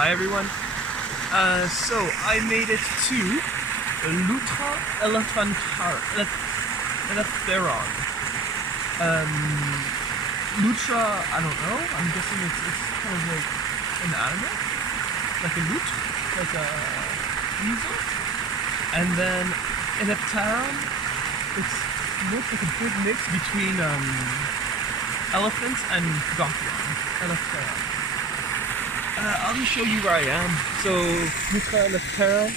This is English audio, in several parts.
Hi everyone. So I made it to Loutra Eleftheron. Loutra, I don't know. I'm guessing it's kind of like an animal, like a lute, like a weasel. And then Eleftheron, it looks like a good mix between elephants and Gothian. Eleftheron. I'll just show you where I am. So, Eleftheron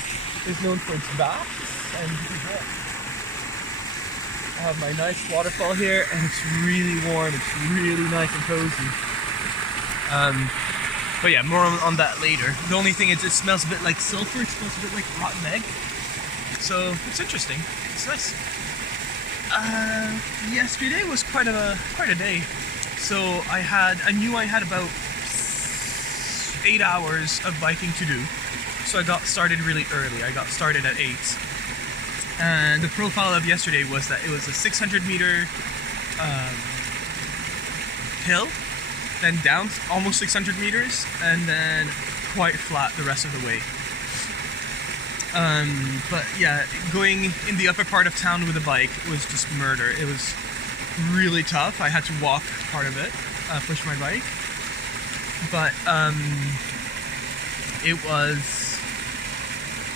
is known for its baths, and I have my nice waterfall here, and it's really warm. It's really nice and cozy. But yeah, more on that later. The only thing is, it smells a bit like sulfur. It smells a bit like rotten egg. So it's interesting. It's nice. Yesterday was quite a day. So I knew I had about 8 hours of biking to do, so I got started really early. I got started at 8, and the profile of yesterday was that it was a 600-meter hill, then down almost 600 meters, and then quite flat the rest of the way. But yeah, going in the upper part of town with a bike was just murder. It was really tough. I had to walk part of it, push my bike. But it was,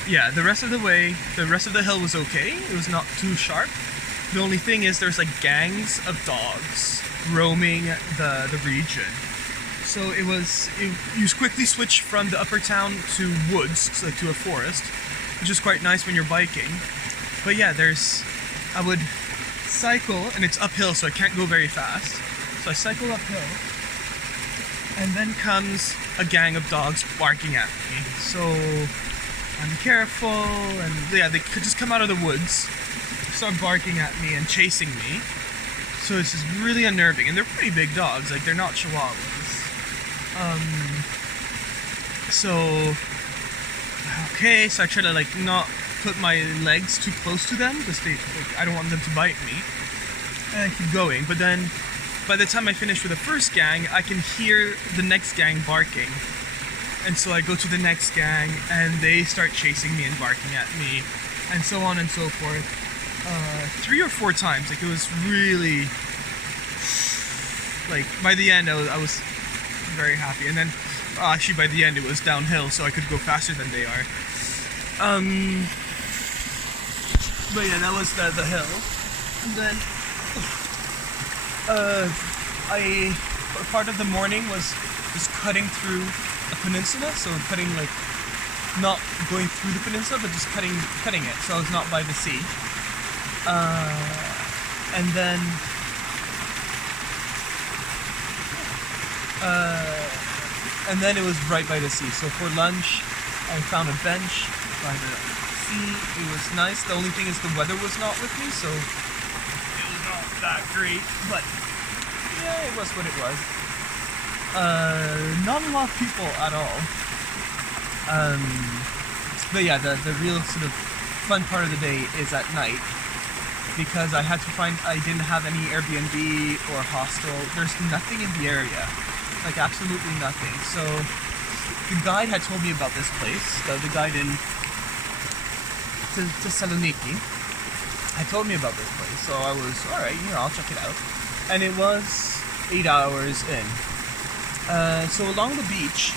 yeah, the rest of the way, the rest of the hill was okay. It was not too sharp. The only thing is there's like gangs of dogs roaming the region. So you quickly switch from the upper town to woods, so like to a forest, which is quite nice when you're biking. But yeah, I would cycle, and it's uphill, so I can't go very fast. So I cycle uphill, and then comes a gang of dogs barking at me. So I'm careful, and yeah, they could just come out of the woods, start barking at me and chasing me. So it's just really unnerving, and they're pretty big dogs, like they're not chihuahuas. Okay, so I try to like not put my legs too close to them, because I don't want them to bite me. And I keep going, but then by the time I finish with the first gang, I can hear the next gang barking. And so I go to the next gang, and they start chasing me and barking at me, and so on and so forth. 3 or 4 times. Like, it was really, like, by the end I was very happy. And then actually by the end it was downhill, so I could go faster than they are. But yeah, that was the hill. And then part of the morning was just cutting through a peninsula, so cutting, like, not going through the peninsula, but just cutting it, so I was not by the sea. And then it was right by the sea. So for lunch, I found a bench by the sea. It was nice. The only thing is the weather was not with me, so it was not that great, but yeah, it was what it was. Not a lot of people at all. But yeah, the real sort of fun part of the day is at night, because I didn't have any Airbnb or hostel. There's nothing in the area, like absolutely nothing. So the guide had told me about this place, the guide in Thessaloniki had told me about this place, so I was, alright, I'll check it out. And it was 8 hours in. So along the beach,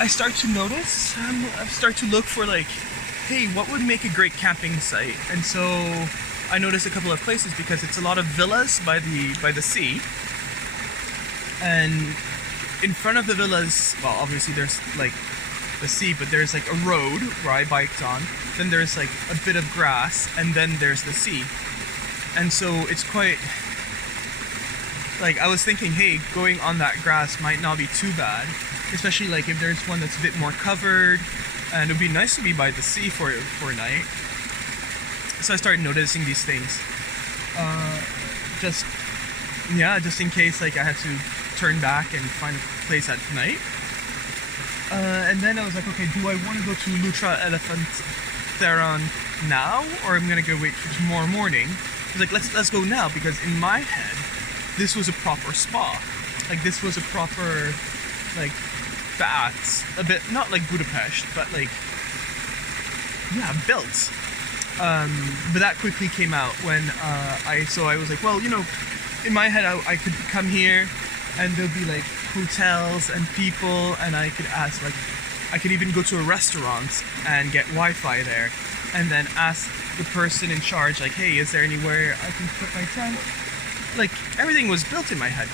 I start to notice, I start to look for, like, hey, what would make a great camping site? And so I noticed a couple of places, because it's a lot of villas by the sea. And in front of the villas, well, obviously there's like the sea, but there's like a road where I biked on. Then there's like a bit of grass, and then there's the sea. And so it's quite, like, I was thinking, hey, going on that grass might not be too bad, especially like if there's one that's a bit more covered, and it would be nice to be by the sea for a night. So I started noticing these things. Just in case, like, I had to turn back and find a place at night. And then I was like, okay, do I want to go to Loutra Eleftheron now, or I'm gonna go wait for tomorrow morning? I was like, let's go now, because in my head, this was a proper spa. Like, this was a proper, like, baths, a bit, not like Budapest, but like, yeah, built. But that quickly came out when I was like, well, in my head I could come here and there'll be like hotels and people, and I could ask, like, I could even go to a restaurant and get Wi-Fi there, and then ask the person in charge, like, hey, is there anywhere I can put my tent? Like, everything was built in my head.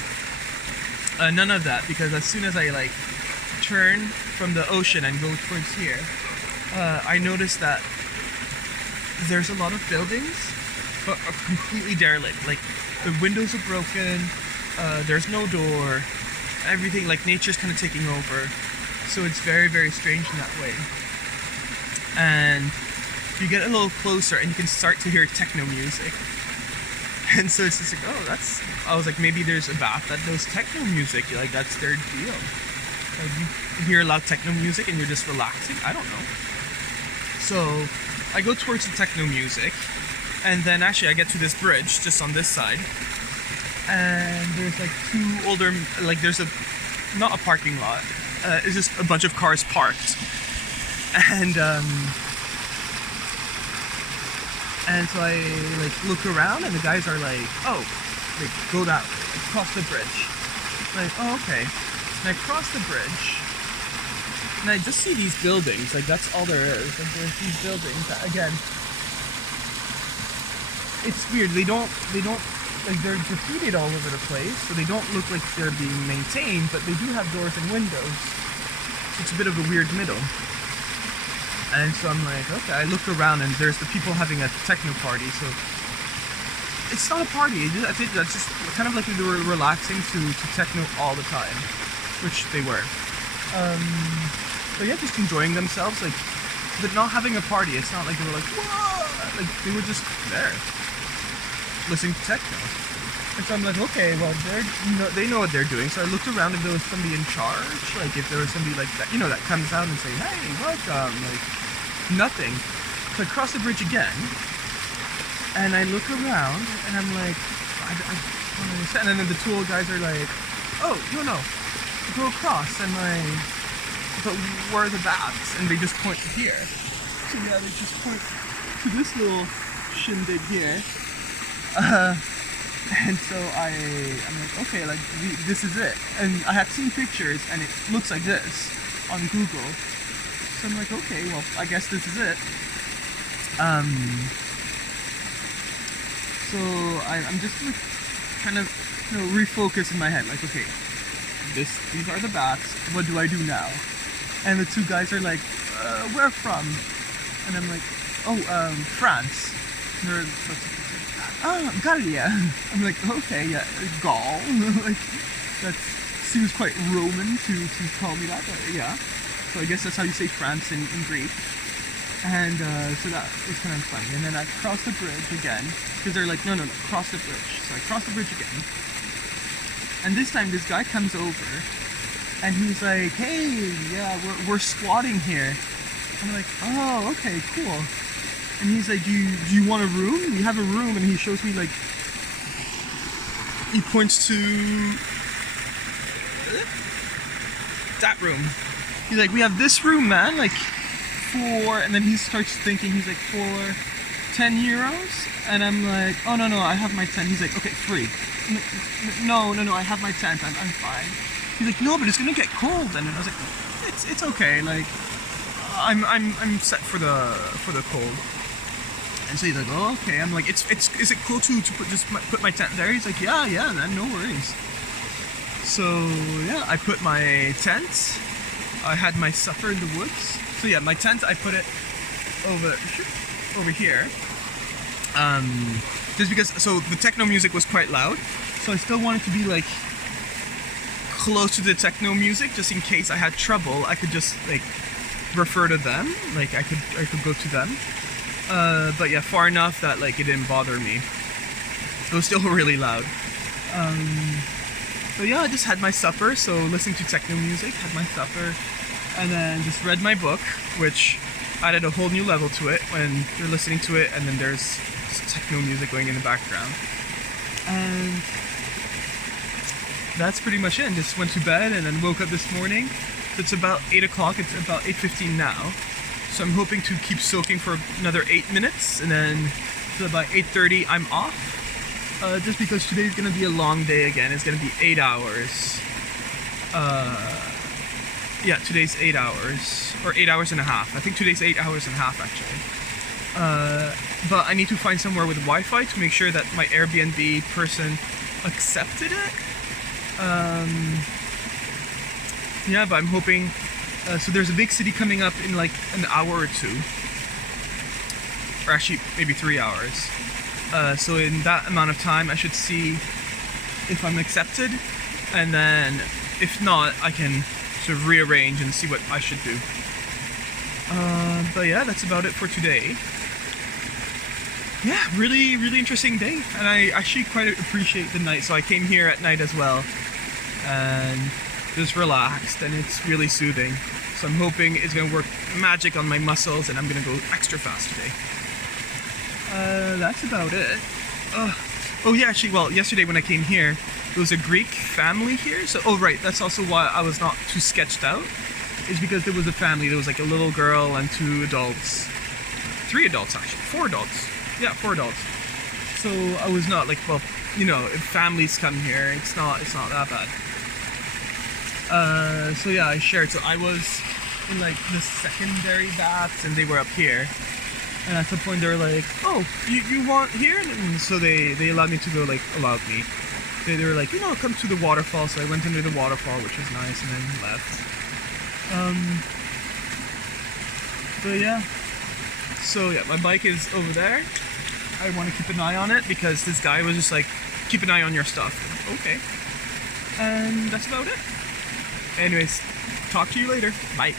None of that, because as soon as I like turn from the ocean and go towards here, I noticed that there's a lot of buildings, but are completely derelict. Like, the windows are broken, there's no door, everything, like, nature's kind of taking over. So it's very, very strange in that way. And you get a little closer and you can start to hear techno music. And so it's just like, oh, I was like, maybe there's a bath that does techno music, like, that's their deal. Like, you hear loud techno music and you're just relaxing, I don't know. So I go towards the techno music, and then actually I get to this bridge just on this side, and there's like two older, like, there's not a parking lot, it's just a bunch of cars parked, and so I like look around, and the guys are like, oh, like, go that way, cross the bridge. Like, oh, okay. And I cross the bridge, and I just see these buildings, like, that's all there is. Like, there's these buildings that, again, it's weird, they don't, like, they're graffitied all over the place, so they don't look like they're being maintained, but they do have doors and windows. So it's a bit of a weird middle. And so I'm like, okay, I look around and there's the people having a techno party, so it's not a party, I think that's just kind of like they were relaxing to techno all the time, which they were. But yeah, just enjoying themselves, like, but not having a party. It's not like they were like, whoa, like, they were just there, listening to techno. And so I'm like, okay, well, they know what they're doing. So I looked around if there was somebody in charge, like, if there was somebody like that, that comes out and say, hey, welcome, like, nothing. So I cross the bridge again, and I look around, and I'm like, I don't understand. And then the two old guys are like, oh, no, go across. And like, but where are the baths? And they just point to here. So yeah, they just point to this little shindig here. And so I'm like, okay, like, this is it. And I have seen pictures, and it looks like this on Google. So I'm like, okay, well, I guess this is it. So I'm just like kind of, refocus in my head, like, okay, these are the baths. What do I do now? And the two guys are like, where from? And I'm like, oh, France. And they're like, Gallia. I'm like, okay, yeah, Gaul. Like, that seems quite Roman to call me that, but yeah. So I guess that's how you say France in Greek. And so that was kind of funny. And then I crossed the bridge again, because they're like, no, cross the bridge. So I crossed the bridge again. And this time this guy comes over, and he's like, hey, yeah, we're squatting here. I'm like, oh, okay, cool. And he's like, do you want a room? We have a room. And he shows me, like, he points to that room. He's like, we have this room, man, like, and then he starts thinking, he's like, for 10 euros? And I'm like, oh, no, I have my tent. He's like, okay, free. No, I have my tent, I'm fine. He's like, no, but it's gonna get cold. And I was like, it's okay, like, I'm set for the cold. And so he's like, oh, okay. I'm like, is it cool to put my tent there? He's like, yeah, man, no worries. So yeah, I put my tent. I had my supper in the woods. So yeah, my tent, I put it over here. Just because, so the techno music was quite loud, so I still wanted to be like close to the techno music, just in case I had trouble. I could just like refer to them, like I could go to them. But yeah, far enough that like it didn't bother me. It was still really loud. So yeah, I just had my supper, so listening to techno music, had my supper, and then just read my book, which added a whole new level to it when you're listening to it, and then there's techno music going in the background. And that's pretty much it. Just went to bed and then woke up this morning, It's about 8 o'clock. It's about 8:15 now. So I'm hoping to keep soaking for another 8 minutes, and then till about 8:30 I'm off. Just because today's gonna be a long day again. It's gonna be 8 hours. Yeah, today's 8 hours, or 8 hours and a half. I think today's 8 hours and a half actually. But I need to find somewhere with Wi-Fi to make sure that my Airbnb person accepted it. Yeah, but I'm hoping. So there's a big city coming up in like an hour or two, or actually maybe 3 hours. So in that amount of time, I should see if I'm accepted, and then if not, I can sort of rearrange and see what I should do. But yeah, that's about it for today. Yeah, really, really interesting day, and I actually quite appreciate the night. So I came here at night as well, and just relaxed, and it's really soothing. So I'm hoping it's gonna work magic on my muscles, and I'm gonna go extra fast today. That's about it. Oh yeah, actually, well, yesterday when I came here, there was a Greek family here. So, oh right, that's also why I was not too sketched out. Is because there was a family. There was like a little girl and 2 adults, 3 adults actually, 4 adults. Yeah, 4 adults. So I was not like, well, you know, if families come here, it's not that bad. So yeah, I shared. So I was in like the secondary baths, and they were up here. And at some point they were like, "Oh, you want here?" And so they allowed me to go. Like allowed me. They were like, come to the waterfall. So I went into the waterfall, which was nice, and then left. But yeah. So yeah, my bike is over there. I want to keep an eye on it because this guy was just like, keep an eye on your stuff. Okay. And that's about it. Anyways, talk to you later. Bye.